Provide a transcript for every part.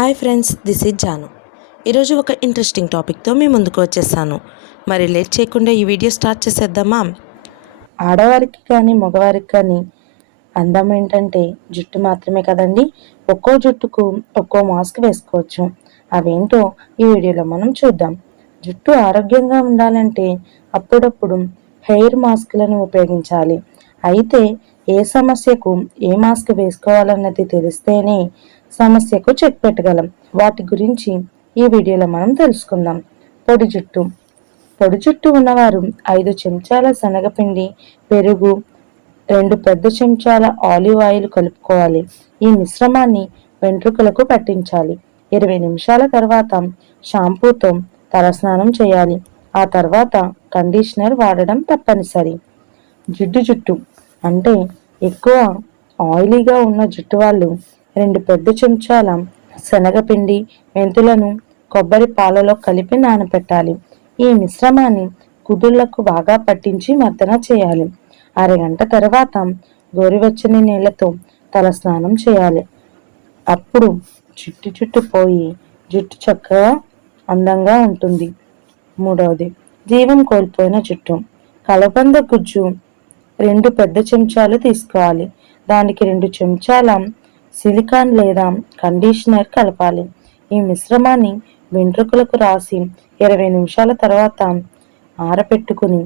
Hi friends, this is Jaanu. ఈరోజు ఒక interesting టాపిక్తో మీ ముందుకు వచ్చేసాను. మరి లేట్ చేయకుండా ఈ వీడియో స్టార్ట్ చేసేద్దామా? ఆడవారికి కానీ మగవారికి కానీ అందం ఏంటంటే జుట్టు మాత్రమే కదండి. ఒక్కో జుట్టుకు ఒక్కో మాస్క్ వేసుకోవచ్చు. అవేంటో ఈ వీడియోలో మనం చూద్దాం. జుట్టు ఆరోగ్యంగా ఉండాలంటే అప్పుడప్పుడు హెయిర్ మాస్క్లను ఉపయోగించాలి. అయితే ఏ సమస్యకు ఏ మాస్క్ వేసుకోవాలన్నది తెలిస్తేనే సమస్యకు చెక్ పెట్టగలం. వాటి గురించి ఈ వీడియోలో మనం తెలుసుకుందాం. పొడి జుట్టు. పొడి జుట్టు ఉన్నవారు 5 చెంచాల శనగపిండి, పెరుగు, 2 పెద్ద చెంచాల ఆలివ్ ఆయిల్ కలుపుకోవాలి. ఈ మిశ్రమాన్ని వెంట్రుకలకు పట్టించాలి. 20 నిమిషాల తర్వాత షాంపూతో తలస్నానం చేయాలి. ఆ తర్వాత కండిషనర్ వాడడం తప్పనిసరి. జిడ్డు జుట్టు అంటే ఎక్కువ ఆయిలీగా ఉన్న జుట్టు వాళ్ళు 2 పెద్ద చెంచాల శనగపిండి, మెంతులను కొబ్బరి పాలలో కలిపి నానబెట్టాలి. ఈ మిశ్రమాన్ని కుదుళ్లకు బాగా పట్టించి మర్దన చేయాలి. అరగంట తర్వాత గోరువెచ్చని నీళ్లతో తలస్నానం చేయాలి. అప్పుడు జుట్టు పోయి జుట్టు చక్కగా అందంగా ఉంటుంది. మూడవది, జీవం కోల్పోయిన జుట్టు. కలబంద గుజ్జు 2 పెద్ద చెంచాలు తీసుకోవాలి. దానికి 2 చెంచాల సిలికాన్ లేదా కండిషనర్ కలపాలి. ఈ మిశ్రమాన్ని వెంట్రుకలకు రాసి 20 నిమిషాల తర్వాత ఆరబెట్టుకుని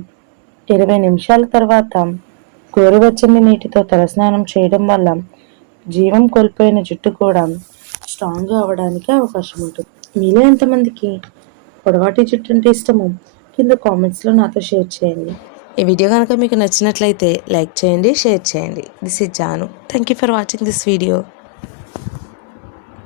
20 నిమిషాల తర్వాత గోరువెచ్చని నీటితో తలస్నానం చేయడం వల్ల జీవం కోల్పోయిన జుట్టు కూడా స్ట్రాంగ్గా అవ్వడానికి అవకాశం ఉంటుంది. మీలో ఎంతమందికి పొడవాటి జుట్టు అంటే ఇష్టమో కింద కామెంట్స్లో నాతో షేర్ చేయండి. ఈ వీడియో కనుక మీకు నచ్చినట్లయితే లైక్ చేయండి, షేర్ చేయండి. This is Jaanu. Thank you for watching this video.